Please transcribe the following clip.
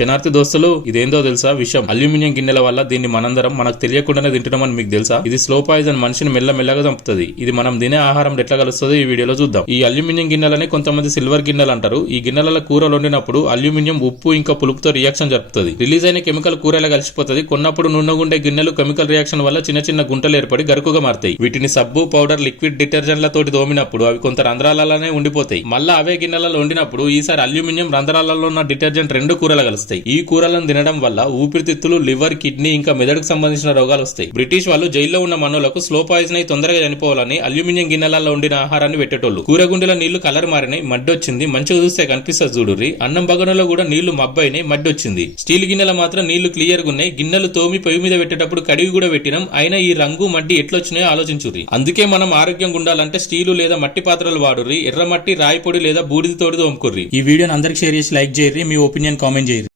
శనార్థి దోస్తులు, ఇదేందో తెలుసా విషయం? అల్యూమినియం గిన్నెల వల్ల దీన్ని మనందరం మనకు తెలియకుండానే తింటున్నామని మీకు తెలుసా? ఇది స్లో పాయిజన్, మనిషిని మెల్లమెల్లగా చంపుతుంది. ఇది మనం తినే ఆహారం ఎట్లా కలుస్తుందో ఈ వీడియోలో చూద్దాం. ఈ అల్యూమినియం గిన్నెలని కొంతమంది సిల్వర్ గిన్నెలు అంటారు. ఈ గిన్నెల కూరలు వండినప్పుడు అల్యూమినియం ఉప్పు ఇంకా పులుపుతో రియాక్షన్ జరుపుతుంది. రిలీజ్ అయిన కెమికల్ కూరలా కలిసిపోతుంది. కొన్నప్పుడు నున్నగుండే గిన్నెలు కెమికల్ రియాక్షన్ వల్ల చిన్న చిన్న గుంటలు ఏర్పడి గరుకుగా మారుతాయి. వీటిని సబ్బు, పౌడర్, లిక్విడ్ డిటర్జెంట్లతోటి దోమినప్పుడు అవి కొంత రంధ్రాలలోనే ఉండిపోతాయి. మళ్ళా అవే గిన్నెలలో వండినప్పుడు ఈసారి అల్యూమినియం రంధ్రాలలో ఉన్న డిటర్జెంట్ రెండు కూరలు కలుస్తాయి. ఈ కూరలను తినడం వల్ల ఊపిరితిత్తులు, లివర్, కిడ్నీ ఇంకా మెదడుకు సంబంధించిన రోగాలు వస్తాయి. బ్రిటిష్ వాళ్ళు జైల్లో ఉన్న మనులకు స్లో పాయిజన్ అయి తొందరగా చనిపోవాలని అల్యూమినియం గిన్నెలలో వండిన ఆహారాన్ని పెట్టేటోళ్ళు. కూరగుండెల నీళ్లు కలర్ మారినాయి, మడ్డొచ్చింది. మంచిగా చూస్తే కనిపిస్తుంది చూడుర్రి. అన్నం బగనలో కూడా నీళ్లు మబ్బైనాయి, మడ్డొచ్చింది. స్టీల్ గిన్నెల మాత్రం నీళ్లు క్లియర్ గా ఉన్నాయి. గిన్నెలు తోమి పొయ్యి మీద పెట్టేటప్పుడు కడిగి కూడా పెట్టినాం. అయినా ఈ రంగు మడ్డి ఎట్లొచ్చినాయో ఆలోచించుర్రి. అందుకే మనం ఆరోగ్యంగా ఉండాలంటే స్టీలు లేదా మట్టి పాత్రలు వాడుర్రి. ఎర్రమట్టి, రాయి పొడి లేదా బూడిదతోటి తోముకుర్రి. ఈ వీడియోని అందరికి షేర్ చేసి లైక్ చేయర్రి. మీ ఒపీనియన్ కామెంట్ చేయరు.